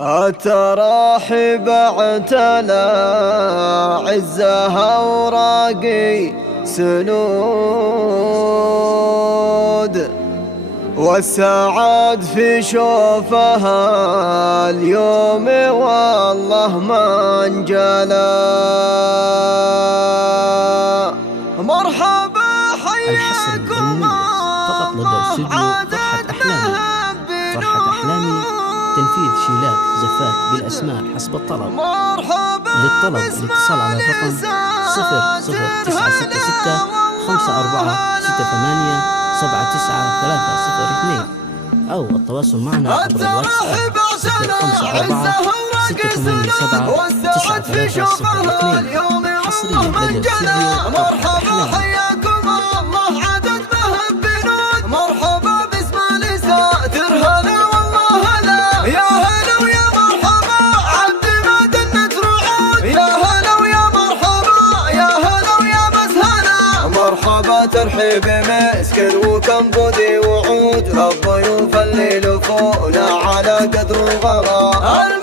التراحب اعتلى عزها وراقي سنود، والسعاد في شوفها اليوم والله ما انجلى. مرحبا حياكم فقط لدى استوديو فرحة أحلامي تنفيذ شيلات زفات بالأسماء حسب الطلب. للطلب الاتصال على رقم 00966 5468793902 أو التواصل معنا عبر الواتساب 054-687-9302 حصريا لدى استوديو فرحة أحلامي. مرحبا ترحيب مسكن وكنبودي وعود، الضيوف اللي لفونا على قدر وغرام.